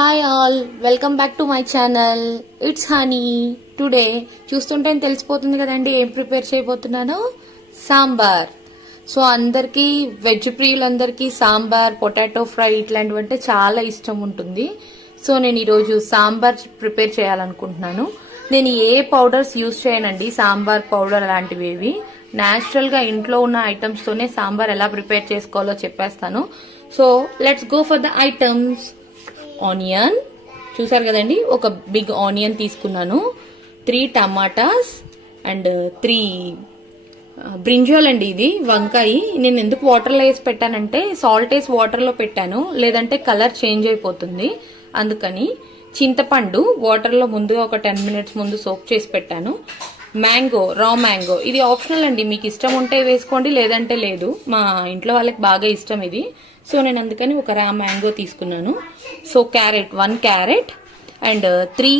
Hi all, welcome back to my channel. It's honey. Today చూస్తుంటే తెలిసిపోతుంది కదండి ఏం ప్రిపేర్ చేయబోతున్నానో. సాంబార్. సో అందరికీ, వెజ్ ప్రియులందరికీ సాంబార్, పొటాటో ఫ్రై ఇట్లాంటివి అంటే చాలా ఇష్టం ఉంటుంది. సో నేను ఈరోజు సాంబార్ ప్రిపేర్ చేయాలనుకుంటున్నాను. నేను ఏ పౌడర్స్ యూజ్ చేయనండి, సాంబార్ పౌడర్ అలాంటివి ఏవి. న్యాచురల్గా ఇంట్లో ఉన్న ఐటమ్స్తోనే సాంబార్ ఎలా ప్రిపేర్ చేసుకోవాలో చెప్పేస్తాను. So let's go for the items. Onion చూసారు కదండి, ఒక బిగ్ ఆనియన్ తీసుకున్నాను. 3 టమాటాస్ అండ్ 3 బ్రింజాల్ అండి. ఇది వంకాయ. నేను ఎందుకు వాటర్లో వేసి పెట్టానంటే సాల్ట్ వేసి వాటర్లో పెట్టాను, లేదంటే కలర్ చేంజ్ అయిపోతుంది. అందుకని చింతపండు వాటర్లో ముందుగా ఒక 10 మినిట్స్ ముందు సోక్ చేసి పెట్టాను. మ్యాంగో, రా మ్యాంగో, ఇది ఆప్షనల్ అండి, మీకు ఇష్టం ఉంటే వేసుకోండి, లేదంటే లేదు. మా ఇంట్లో వాళ్ళకి బాగా ఇష్టం ఇది. సో నేను అందుకని ఒక రా మ్యాంగో తీసుకున్నాను. So carrot, 1 carrot and 3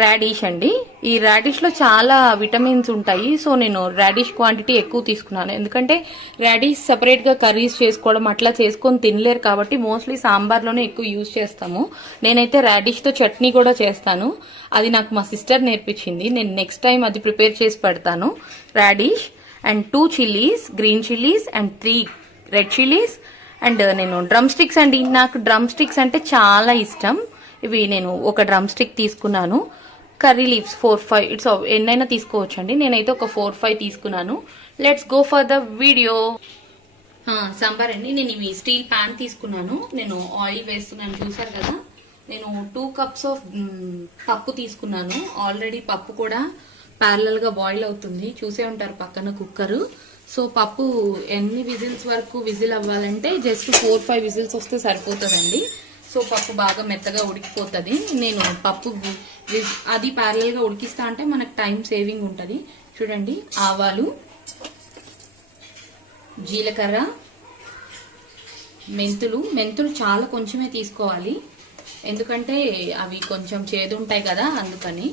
radish అండి. ఈ రాడిష్ లో చాలా విటమిన్స్ ఉంటాయి. సో నేను రాడిష్ క్వాంటిటీ ఎక్కువ తీసుకున్నాను, ఎందుకంటే రాడిష్ సెపరేట్ గా కర్రీస్ చేసుకోవడం అట్లా చేసుకొని తినలేరు కాబట్టి మోస్ట్లీ సాంబార్లోనే ఎక్కువ యూజ్ చేస్తాము. నేనైతే రాడిష్ తో చట్నీ కూడా చేస్తాను. అది నాకు మా సిస్టర్ నేర్పించింది. నేను నెక్స్ట్ టైం అది ప్రిపేర్ చేసి పెడతాను. Radish and 2 chillies, green chillies and 3 red chillies and నేను డ్రమ్ స్టిక్స్ అండి. నాకు డ్రమ్ స్టిక్స్ అంటే చాలా ఇష్టం. ఇవి నేను ఒక డ్రమ్ స్టిక్ తీసుకున్నాను. కర్రీ లీవ్స్ 4-5, ఇట్స్ ఎన్నైనా తీసుకోవచ్చు అండి. నేనైతే ఒక 4-5 తీసుకున్నాను. Let's go for the video. Sambar అండి, నేను ఇవి స్టీల్ ప్యాన్ తీసుకున్నాను. నేను ఆయిల్ వేస్తున్నాను, చూసారు కదా. నేను 2 కప్స్ ఆఫ్ పప్పు తీసుకున్నాను. ఆల్రెడీ పప్పు కూడా ప్యారలల్ గా బాయిల్ అవుతుంది, చూసే ఉంటారు పక్కన కుక్కర్. సో పప్పు ఎన్ని విజిల్స్ వరకు విజిల్ అవ్వాలంటే జస్ట్ 4-5 విజిల్స్ వస్తే సరిపోతుందండి. సో పప్పు బాగా మెత్తగా ఉడికిపోతుంది. నేను పప్పు అది ప్యారలల్ గా ఉడికిస్తా అంటే మనకు టైం సేవింగ్ ఉంటుంది. చూడండి, ఆవాలు, జీలకర్ర, మెంతులు చాలా కొంచెమే తీసుకోవాలి, ఎందుకంటే అవి కొంచెం చేదు ఉంటాయి కదా. అందుకని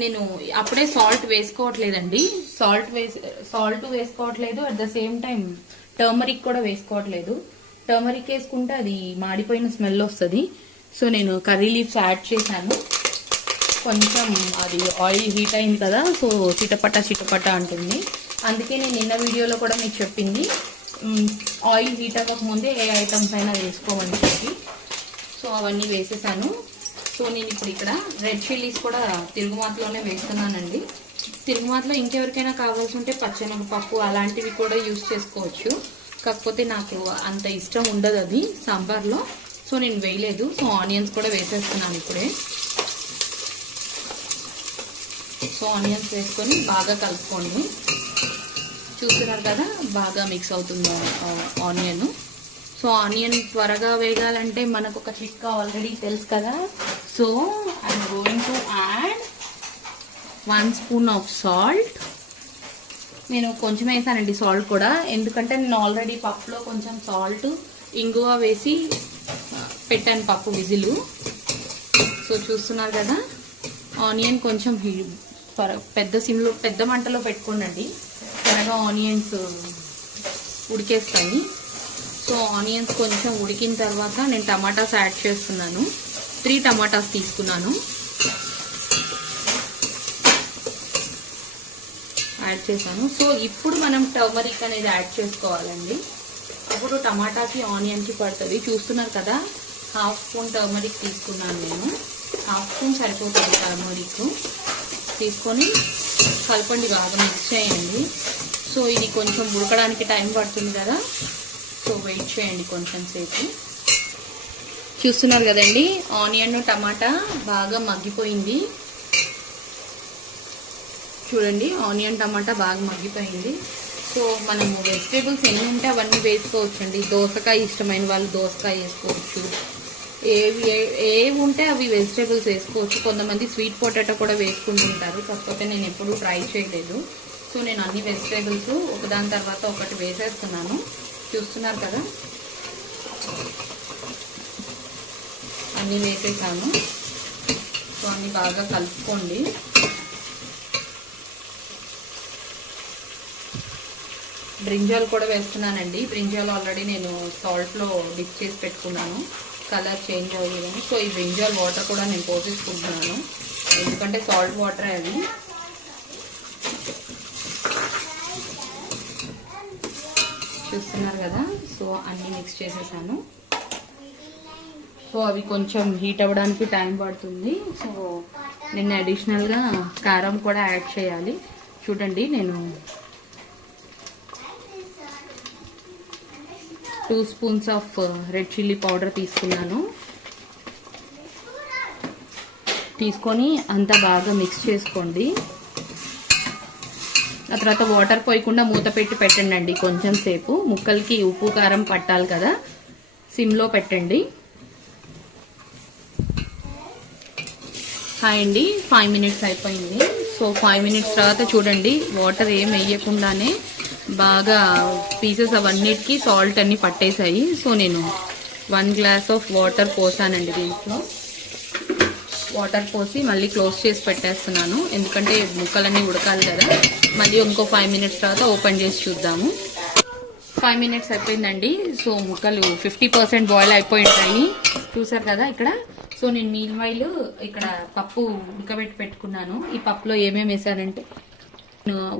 నేను అప్పుడే సాల్ట్ వేసుకోవట్లేదండి. సాల్ట్ వేసుకోవట్లేదు, at the same time turmeric కూడా వేసుకోవట్లేదు. టర్మరిక్ వేసుకుంటే అది మాడిపోయిన స్మెల్ వస్తుంది. సో నేను కర్రీ లీవ్స్ యాడ్ చేశాను. కొంచెం అది ఆయిల్ హీట్ అయింది కదా, సో చిటపట అంటుంది. అందుకే నేను నిన్న వీడియోలో కూడా మీకు చెప్పింది, ఆయిల్ హీట్ అవ్వకముందే ఏ ఐటమ్స్ అయినా వేసుకోమని చెప్పి. సో అవన్నీ వేసేసాను. సో నేను ఇప్పుడు ఇక్కడ రెడ్ చిల్లీస్ కూడా తిరుగుమాతలోనే వేస్తున్నానండి. తిరుగుమాతలో ఇంకెవరికైనా కావాల్సి ఉంటే పచ్చెనగపప్పు అలాంటివి కూడా యూజ్ చేసుకోవచ్చు. కాకపోతే నాకు అంత ఇష్టం ఉండదు అది సాంబార్లో, సో నేను వేయలేదు. సో ఆనియన్స్ కూడా వేసేస్తున్నాను ఇప్పుడే. సో ఆనియన్స్ వేసుకొని బాగా కలుపుకోండి. చూస్తున్నారు కదా, బాగా మిక్స్ అవుతుంది ఆనియన్. సో ఆనియన్ త్వరగా వేగాలంటే మనకు ఒక ట్రిక్ ఆల్రెడీ తెలుసు కదా. So I'm going to add 1 spoon of salt. నేను కొంచెం వేసానండి సాల్ట్ కూడా, ఎందుకంటే నేను ఆల్రెడీ పప్పులో కొంచెం సాల్ట్, ఇంగువ వేసి పెట్టాను పప్పు విజిలు. సో చూస్తున్నారు కదా, ఆనియన్ కొంచెం పెద్ద మంటలో పెట్టుకోండి, త్వరగా ఆనియన్స్ ఉడికేస్తాయి. సో ఆనియన్స్ కొంచెం ఉడికిన తర్వాత నేను టమాటాస్ యాడ్ చేస్తున్నాను. 3 టమాటాస్ తీసుకున్నాను, యాడ్ చేశాను. సో ఇప్పుడు మనం టర్మరిక్ అనేది యాడ్ చేసుకోవాలండి, అప్పుడు టమాటాకి ఆనియన్కి పడుతుంది. చూస్తున్నారు కదా, 1/2 స్పూన్ టర్మరిక్ తీసుకున్నాను నేను. 1/2 స్పూన్ సరిపోతుంది టర్మరిక్. తీసుకొని కలపండి, బాగా మిక్స్ చేయండి. సో ఇది కొంచెం ఉడకడానికి టైం పడుతుంది కదా, సో వెయిట్ చేయండి కొంచెం సేపు. చూస్తున్నారు కదండి, ఆనియన్ టమాటా బాగా మగ్గిపోయింది. చూడండి, ఆనియన్ టమాటా బాగా మగ్గిపోయింది. సో మనము వెజిటేబుల్స్ ఎన్ని ఉంటే అవన్నీ వేసుకోవచ్చండి. దోసకాయ ఇష్టమైన వాళ్ళు దోసకాయ వేసుకోవచ్చు, ఏవి ఉంటే అవి వెజిటేబుల్స్ వేసుకోవచ్చు. కొంతమంది స్వీట్ పొటాటో కూడా వేసుకుంటుంటారు, కాకపోతే నేను ఎప్పుడూ ట్రై చేయలేదు. సో నేను అన్ని వెజిటేబుల్స్ ఒకదాని తర్వాత ఒకటి వేసేస్తున్నాను. చూస్తున్నారు కదా, అన్నీ వేసేసాను. సో అన్నీ బాగా కలుపుకోండి. బ్రింజాల్ కూడా వేస్తున్నానండి. బ్రింజాల్ ఆల్రెడీ నేను సాల్ట్లో డిప్ చేసి పెట్టుకున్నాను. కలర్ చేంజ్ అయ్యేదని. సో ఈ బ్రింజాల్ వాటర్ కూడా నేను పోసేసుకుంటున్నాను, ఎందుకంటే సాల్ట్ వాటరే అది. చూస్తున్నారు కదా, సో అన్నీ మిక్స్ చేసేసాను. సో అవి కొంచెం హీట్ అవ్వడానికి టైం పడుతుంది. సో నేను అడిషనల్గా కారం కూడా యాడ్ చేయాలి. చూడండి, నేను 2 spoons of red chilli powder తీసుకున్నాను. తీసుకొని అంతా బాగా మిక్స్ చేసుకోండి. ఆ తర్వాత వాటర్ పోయకుండా మూత పెట్టి పెట్టండి కొంచెం సేపు. ముక్కలకి ఉప్పు కారం పట్టాలి కదా, సిమ్లో పెట్టండి. హాయ్ అండి, 5 మినిట్స్ అయిపోయింది. సో 5 మినిట్స్ తర్వాత చూడండి, వాటర్ ఏం వేయకుండానే బాగా పీసెస్ అవన్నిటికీ సాల్ట్ అన్ని పట్టేశాయి. సో నేను 1 గ్లాస్ ఆఫ్ వాటర్ పోసానండి. దీంట్లో వాటర్ పోసి మళ్ళీ క్లోజ్ చేసి పెట్టేస్తున్నాను, ఎందుకంటే ముక్కలన్నీ ఉడకాలి కదా. మళ్ళీ ఇంకో 5 మినిట్స్ తర్వాత ఓపెన్ చేసి చూద్దాము. 5 మినిట్స్ అయిపోయిందండి. సో ముక్కలు 50% బాయిల్ అయిపోయి ఉంటాయి, చూసారు కదా ఇక్కడ. సో నేను మీల్ వైల్ ఇక్కడ పప్పు ఉడకబెట్టి పెట్టుకున్నాను. ఈ పప్పులో ఏమేమి వేసానంటే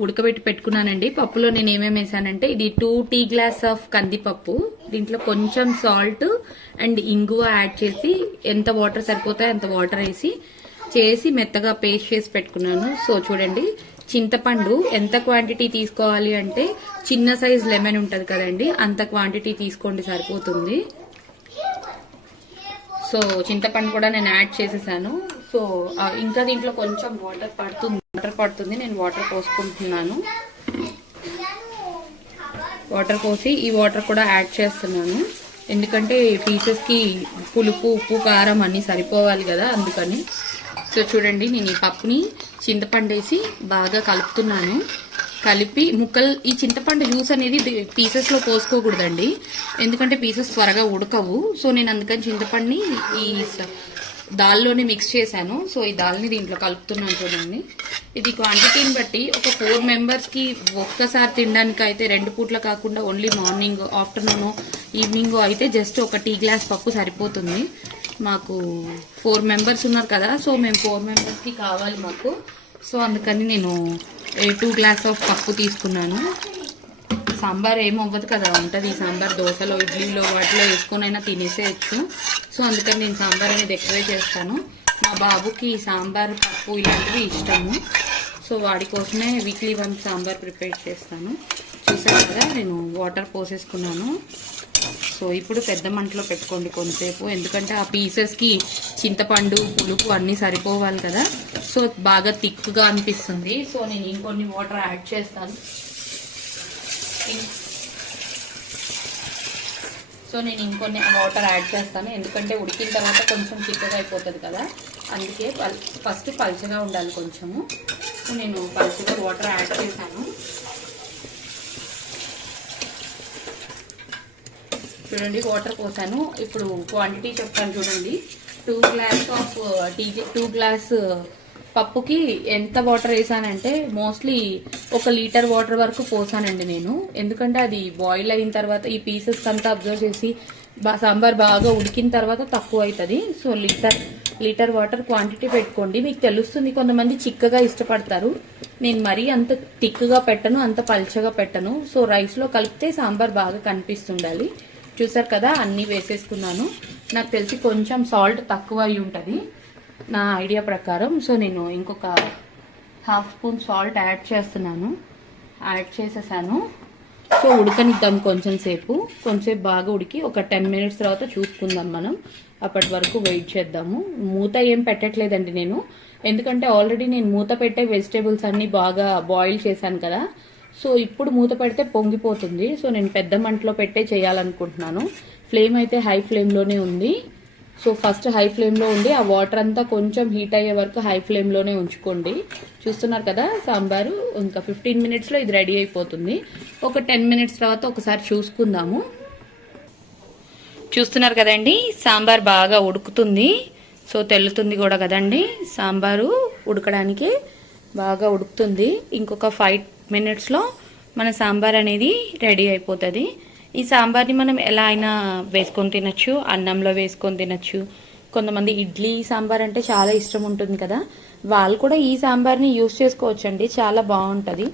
ఉడకబెట్టి పెట్టుకున్నానండి. పప్పులో నేను ఏమేమి వేసానంటే, ఇది 2 టీ గ్లాస్ ఆఫ్ కందిపప్పు, దీంట్లో కొంచెం సాల్ట్ అండ్ ఇంగువ యాడ్ చేసి ఎంత వాటర్ సరిపోతాయో అంత వాటర్ వేసి మెత్తగా పేస్ట్ చేసి పెట్టుకున్నాను. సో చూడండి, చింతపండు ఎంత క్వాంటిటీ తీసుకోవాలి అంటే, చిన్న సైజ్ లెమన్ ఉంటుంది కదండి, అంత క్వాంటిటీ తీసుకోండి, సరిపోతుంది. సో చింతపండు కూడా నేను యాడ్ చేసేసాను. సో ఇంకా దీంట్లో కొంచెం వాటర్ పడుతుంది. నేను వాటర్ పోసుకుంటున్నాను. వాటర్ పోసి ఈ వాటర్ కూడా యాడ్ చేస్తున్నాను, ఎందుకంటే పీసెస్కి పులుపు ఉప్పు కారం అన్నీ సరిపోవాలి కదా, అందుకని. సో చూడండి, నేను ఈ పప్పుని చింతపండు వేసి బాగా కలుపుతున్నాను. కలిపి ముక్కలు, ఈ చింతపండు జ్యూస్ అనేది పీసెస్లో పోసుకోకూడదండి, ఎందుకంటే పీసెస్ త్వరగా ఉడకవు. సో నేను అందుకని చింతపండుని ఈ దాల్లోనే మిక్స్ చేశాను. సో ఈ దాల్ని దీంట్లో కలుపుతున్నాను. చూడండి, ఇది క్వాంటిటీని బట్టి ఒక 4 మెంబర్స్కి ఒక్కసారి తినడానికి అయితే 2 పూట్ల కాకుండా ఓన్లీ మార్నింగ్, ఆఫ్టర్నూన్, ఈవినింగ్ అయితే జస్ట్ ఒక టీ గ్లాస్ పప్పు సరిపోతుంది. మాకు 4 మెంబర్స్ ఉన్నారు కదా, సో మేము 4 మెంబర్స్కి కావాలి మాకు. సో అందుకని నేను 2 గ్లాస్ ఆఫ్ పప్పు తీసుకున్నాను. సాంబార్ ఏమవ్వదు కదా, ఉంటుంది సాంబార్. దోశలో, ఇడ్లీలో వాటిలో వేసుకొనైనా తినేసేయచ్చు. సో అందుకని నేను సాంబార్ అనేది ఎక్కువే చేస్తాను. మా బాబుకి సాంబార్ పప్పు ఇలాంటివి ఇష్టము. సో వాడి కోసమే వీక్లీ 1 సాంబార్ ప్రిపేర్ చేస్తాను. చూసారు కదా, నేను వాటర్ పోసేసుకున్నాను. సో ఇప్పుడు పెద్ద మంటలో పెట్టుకోండి కొంతసేపు, ఎందుకంటే ఆ పీసెస్కి చింతపండు పులుపు అన్నీ సరిపోవాలి కదా. సో బాగా థిక్గా అనిపిస్తుంది. సో నేను ఇంకొన్ని వాటర్ యాడ్ చేస్తాను. సో నేను ఇంకొన్ని వాటర్ యాడ్ చేస్తాను, ఎందుకంటే ఉడికిన తర్వాత కొంచెం చిక్కగా అయిపోతుంది కదా, అందుకే ఫస్ట్ పల్చగా ఉండాలి కొంచెము. సో నేను పల్చగా వాటర్ యాడ్ చేశాను. చూడండి, వాటర్ పోసాను. ఇప్పుడు క్వాంటిటీ చెప్తాను చూడండి. 2 గ్లాస్ పప్పుకి ఎంత వాటర్ వేసానంటే, మోస్ట్లీ 1 లీటర్ వాటర్ వరకు పోసానండి నేను, ఎందుకంటే అది బాయిల్ అయిన తర్వాత ఈ పీసెస్ అంతా అబ్జర్వ్ చేసి సాంబార్ బాగా ఉడికిన తర్వాత తక్కువ అవుతుంది. సో లీటర్ వాటర్ క్వాంటిటీ పెట్టుకోండి, మీకు తెలుస్తుంది. కొంతమంది చిక్కగా ఇష్టపడతారు, నేను మరీ అంత థిక్గా పెట్టను, అంత పల్చగా పెట్టను. సో రైస్లో కలిపితే సాంబార్ బాగా కనిపిస్తుండాలి. చూసారు కదా, అన్నీ వేసేసుకున్నాను. నాకు తెలిసి కొంచెం సాల్ట్ తక్కువ అయి ఉంటుంది నా ఐడియా ప్రకారం. సో నేను ఇంకొక 1/2 స్పూన్ సాల్ట్ యాడ్ చేస్తున్నాను. యాడ్ చేసేసాను. సో ఉడకనిద్దాం కొంచెం సేపు బాగా ఉడికి ఒక 10 మినిట్స్ తర్వాత చూసుకుందాం మనం. అప్పటి వరకు వెయిట్ చేద్దాము. మూత ఏం పెట్టట్లేదండి నేను, ఎందుకంటే ఆల్రెడీ నేను మూత పెట్టే వెజిటేబుల్స్ అన్నీ బాగా బాయిల్ చేశాను కదా. సో ఇప్పుడు మూత పెడితే పొంగిపోతుంది. సో నేను పెద్ద మంటలో పెట్టే చేయాలనుకుంటున్నాను. ఫ్లేమ్ అయితే హై ఫ్లేమ్లోనే ఉంది. సో ఫస్ట్ హై ఫ్లేమ్లో ఉండి ఆ వాటర్ అంతా కొంచెం హీట్ అయ్యే వరకు హై ఫ్లేమ్లోనే ఉంచుకోండి. చూస్తున్నారు కదా, సాంబారు ఇంకా 15 మినిట్స్లో ఇది రెడీ అయిపోతుంది. ఒక 10 మినిట్స్ తర్వాత ఒకసారి చూసుకుందాము. చూస్తున్నారు కదండి, సాంబార్ బాగా ఉడుకుతుంది. సో తెల్లుతుంది కూడా కదండి, సాంబారు ఉడకడానికి బాగా ఉడుకుతుంది. ఇంకొక 5 మినిట్స్లో మన సాంబార్ అనేది రెడీ అయిపోతుంది. ఈ సాంబార్ని మనం ఎలా అయినా వేసుకొని తినచ్చు, అన్నంలో వేసుకొని తినచ్చు. కొంతమంది ఇడ్లీ సాంబార్ అంటే చాలా ఇష్టం ఉంటుంది కదా, వాళ్ళు కూడా ఈ సాంబార్ని యూస్ చేసుకోవచ్చండి, చాలా బాగుంటుంది.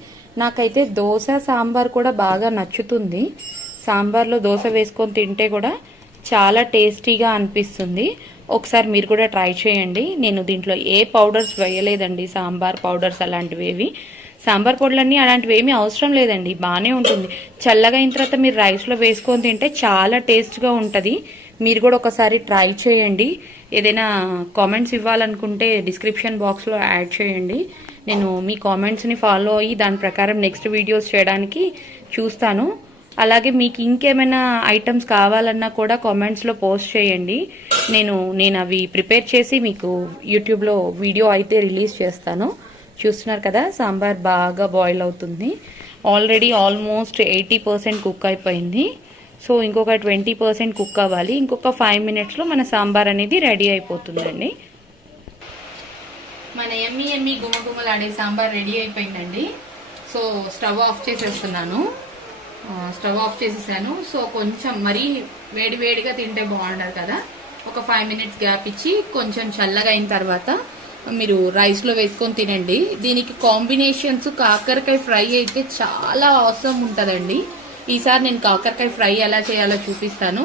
నాకైతే దోశ సాంబార్ కూడా బాగా నచ్చుతుంది. సాంబార్లో దోశ వేసుకొని తింటే కూడా చాలా టేస్టీగా అనిపిస్తుంది. ఒకసారి మీరు కూడా ట్రై చేయండి. నేను దీంట్లో ఏ పౌడర్స్ వేయలేదండి, సాంబార్ పౌడర్స్ అలాంటివి ఏవి, సాంబార్ పొడులన్నీ అలాంటివి ఏమీ అవసరం లేదండి, బాగానే ఉంటుంది. చల్లగా అయిన తర్వాత మీరు రైస్లో వేసుకొని తింటే చాలా టేస్ట్గా ఉంటుంది. మీరు కూడా ఒకసారి ట్రై చేయండి. ఏదైనా కామెంట్స్ ఇవ్వాలనుకుంటే డిస్క్రిప్షన్ బాక్స్లో యాడ్ చేయండి. నేను మీ కామెంట్స్ని ఫాలో అయ్యి దాని ప్రకారం నెక్స్ట్ వీడియోస్ చేయడానికి చూస్తాను. అలాగే మీకు ఇంకేమైనా ఐటమ్స్ కావాలన్నా కూడా కామెంట్స్లో పోస్ట్ చేయండి. నేను అవి ప్రిపేర్ చేసి మీకు యూట్యూబ్లో వీడియో అయితే రిలీజ్ చేస్తాను. చూస్తున్నారు కదా, సాంబార్ బాగా బాయిల్ అవుతుంది. ఆల్రెడీ ఆల్మోస్ట్ 80% కుక్ అయిపోయింది. సో ఇంకొక 20% కుక్ అవ్వాలి. ఇంకొక 5 minutesలో మన సాంబార్ అనేది రెడీ అయిపోతుందండి. మన ఎమ్మి గుమగుమలాడే సాంబార్ రెడీ అయిపోయిందండి. సో స్టవ్ ఆఫ్ చేసేస్తున్నాను. స్టవ్ ఆఫ్ చేసేసాను. సో కొంచెం మరీ వేడిగా తింటే బాగుండదు కదా, ఒక 5 minutes గ్యాప్ ఇచ్చి కొంచెం చల్లగా అయిన తర్వాత మీరు రైస్లో వేసుకొని తినండి. దీనికి కాంబినేషన్స్ కాకరకాయ ఫ్రై అయితే చాలా అవసరం ఉంటుందండి. ఈసారి నేను కాకరకాయ ఫ్రై ఎలా చేయాలో చూపిస్తాను.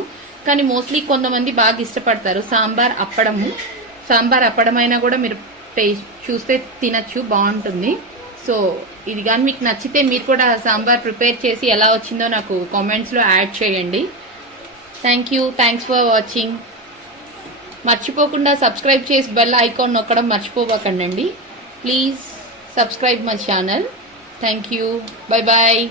కానీ మోస్ట్లీ కొంతమంది బాగా ఇష్టపడతారు సాంబార్ అప్పడం అయినా కూడా మీరు చూస్తే తినచ్చు, బాగుంటుంది. సో ఇది కానీ మీకు నచ్చితే మీరు కూడా సాంబార్ ప్రిపేర్ చేసి ఎలా వచ్చిందో నాకు కామెంట్స్లో యాడ్ చేయండి. Thanks for watching. మర్చిపోకుండా సబ్స్క్రైబ్ చేసి బెల్ ఐకాన్ నొక్కడం మర్చిపోకండి. Please subscribe my channel. Thank you. Bye bye.